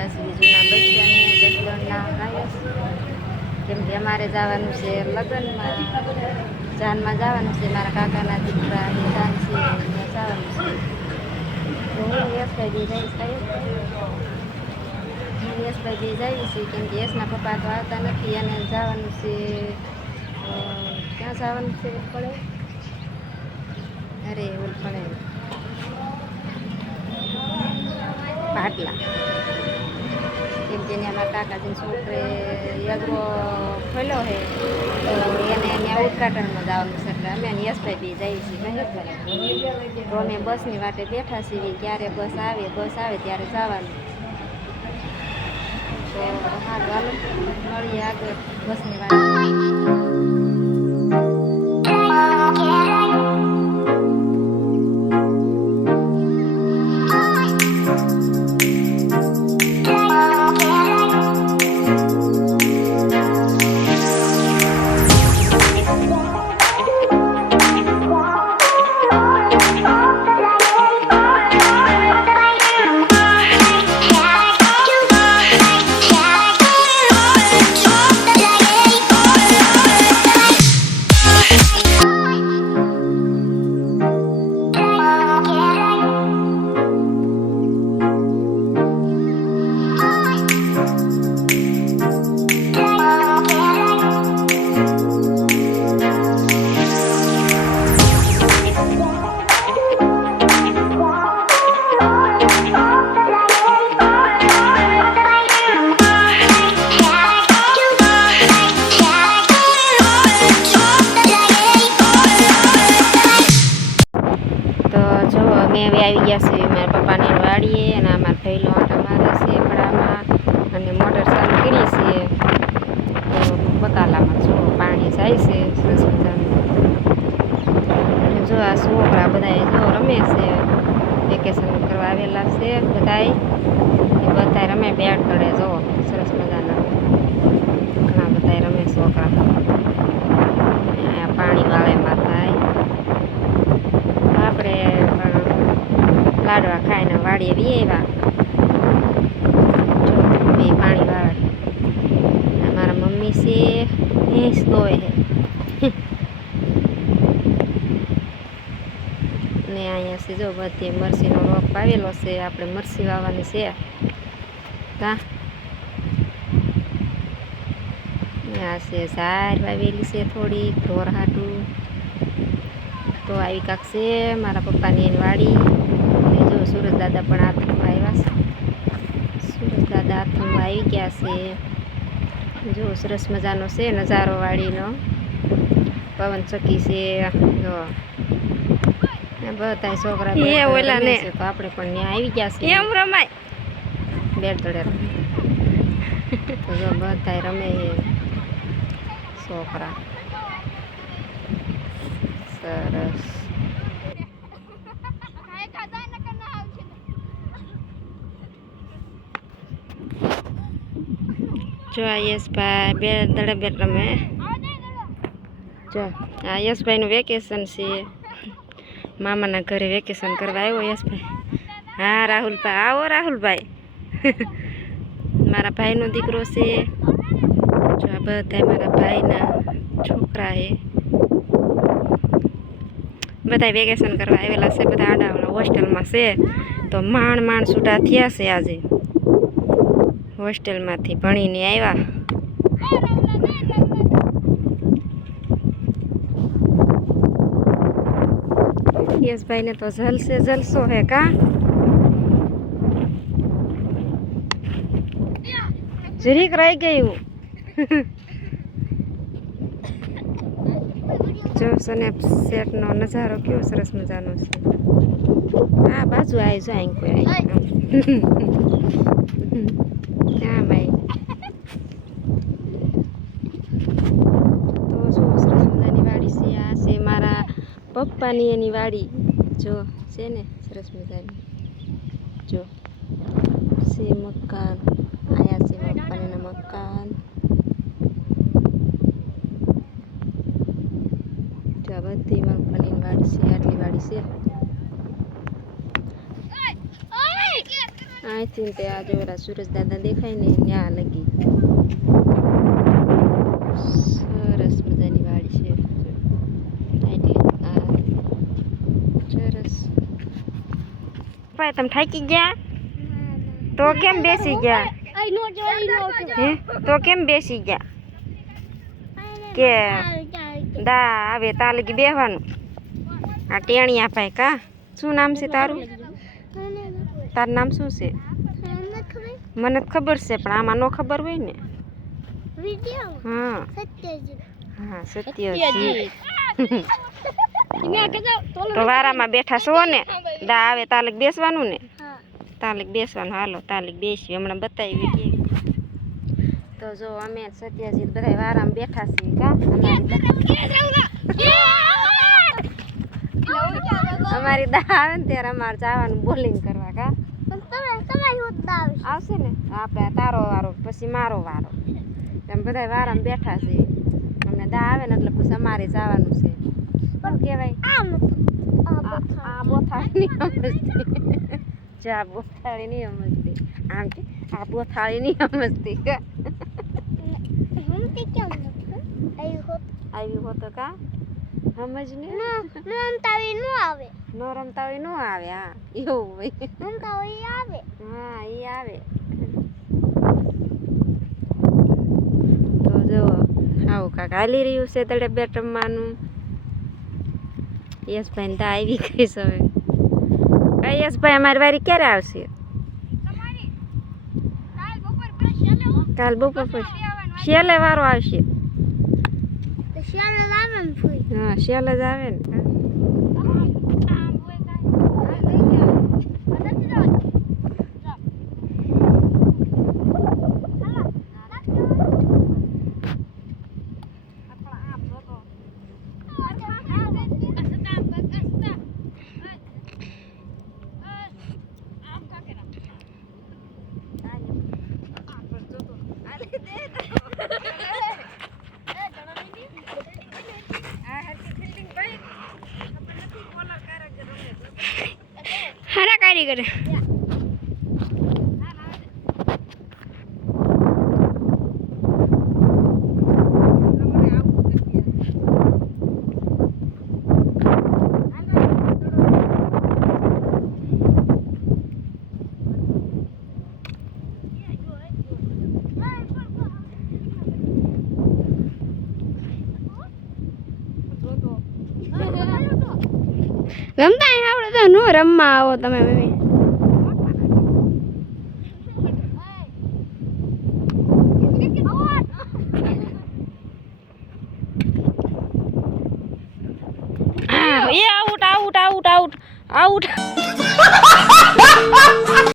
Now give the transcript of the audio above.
ગયા છીએ જૂના બસ સ્ટેન્ડે જસદણના કાયસ, કેમ કે અમારે જવાનું છે લગ્નમાં, જાનમાં જવાનું છે, મારા કાકાના દીકરા જાન છે ત્યાં જવાનું છે. તો હું યશભાઈ જઈશ હું યશભાઈ જઈએ છીએ, કેમ કે યશના પપ્પા તો આવતા નથી અને જવાનું છે ક્યાં જવાનું છે પડે અરે ઓલ પડે પાટલા, કેમ કે અમારા કાકાજીને છોકરે યગરો ખોલ્યો છે તો એને ત્યાં ઉદઘાટનમાં જવાનું છે, એટલે અમે યશભાઈ બી જઈએ છીએ મહેશભાઈ. તો અમે બસની વાટે બેઠા છીએ, ક્યારે બસ આવે ત્યારે જવાનું. તો હા ચાલો મળીએ આગળ બસની વાટે. આવી ગયા છે મારા પપ્પાની વાડીએ, અને અમારા થયેલો આટા મારે છે પડામાં, અને મોટર ચાલુ કરી છે. તો બકાલામાં જો પાણી જાય છે સરસ મજાનું. અને જો આ છોકરા બધા જો રમે છે, વેકેશન કરવા આવેલા છે બધા રમે બેટ તળે, જો સરસ મજાના ઘણા બધા રમે છોકરા. પાણી વાળે માથા આપણે લાડવા ખાઈને વાડીએ વી આવ્યા. બે પાણી વાળા મારા મમ્મી છે ભેંસ દોવે છે ને અહીંયા છે જો બધી મરસીનો રોપ વાવેલો છે, આપણે મરસી વાવવાની છે. કા આ છે ઝાર વાવેલી છે થોડીક ઢોર હાટું. તો આવી કાંક છે મારા પપ્પાની એની વાડી. જો સુરજ દાદા પણ આથમવા આવ્યા છે, સુરજ દાદા આથમવા આવી ગયા છે. જો સરસ મજાનો છે નજારો વાડીનો, પવન ચક્કી છે. જો બધા છોકરા ઓલા ને તો આપણે પણ ત્યાં આવી ગયા છે એમ રમાય બેટ તળે રમે. તો જો બધા રમે છોકરા સરસ. જો આ યશભાઈ બે દડે બેટ રમે. જો આ યશભાઈનું વેકેશન છે, મામાના ઘરે વેકેશન કરવા આવ્યો યશભાઈ. હા રાહુલભાઈ, આવો રાહુલભાઈ. મારા ભાઈનો દીકરો છે. જો આ બધા મારા ભાઈના છોકરા છે, બધા વેકેશન કરવા આવેલા છે. બધા આડાવાળા હોસ્ટેલમાં છે, તો માંડ છૂટા થયા છે આજે હોસ્ટેલમાંથી ભણીને આવ્યા. યશભાઈને તો જલસો હે કા. જરીક રહી ગયું. જો સનેપ સેટનો નજારો કેવો સરસ મજાનો છે. આ બાજુ આવી જાય કોઈ ક્યાં ભાઈ. તો જો સરસ મજાની વાડી છે. આ છે મારા પપ્પાની એની વાડી, જો છે ને સરસ મજાની. જો છે મકાન, આયા છે પપ્પાના મકાન. જો આ બધી મગફળીની વાડી છે, આટલી વાડી છે. અહીંથી તે આ જો ઓલા સુરેશ દાદા દેખાય ને ત્યાં લગી સરસ મજાની વાડી છે એટલે આ સરસ ભાઈ તમે થાકી ગયા તો કેમ બેસી ગયા હે તો કેમ બેસી ગયા કે દા આવે તા લગી બેહવાનું આ ટેણિયા ભાઈ કા શું નામ છે તારું તારું નામ શું છે મને ખબર છે પણ આમાં નો ખબર હોય ને હા હા સત્યજીત તો વારામાં બેઠા છો ને દા આવે તાલીક બેસવાનું ને તાલીક બેસવાનું હાલો તાલીક બેસી હમણાં બતાવી કે તો જો અમે સત્યજીત બધા વારામાં બેઠા છીએ કા અમારી દા આવે ને ત્યારે અમારે જવાનું બોલિંગ કરવા કા આવશે ને આપણે તારો વારો પછી મારો વારો તમે બધા વારામાં બેઠા છીએ અમને દા આવે ને એટલે પછી અમારે જવાનું છે શું કહેવાય આ બોથાળી નહીં સમજતી જા બોથાળી નહીં સમજતી આમ કે આ બોથાળી નહીં સમજતી કા આવી હોતો કા સમજ ને નો રમતા હોય નો આવે હા એવું હોય હા એ આવે તો જો આવું કાંક હાલી રહ્યું છે તળે બેટ રમવાનું યશભાઈ તો આવી ગઈશ હવે યશભાઈ અમારી વારી ક્યારે આવશે કાલ બપોર પછી શેલે વારો આવશે હા શેલ જ આવે ને હારા કારીગર રમતા આવડે તો નો રમવા આવો તમે મમ્મી એ out out out out out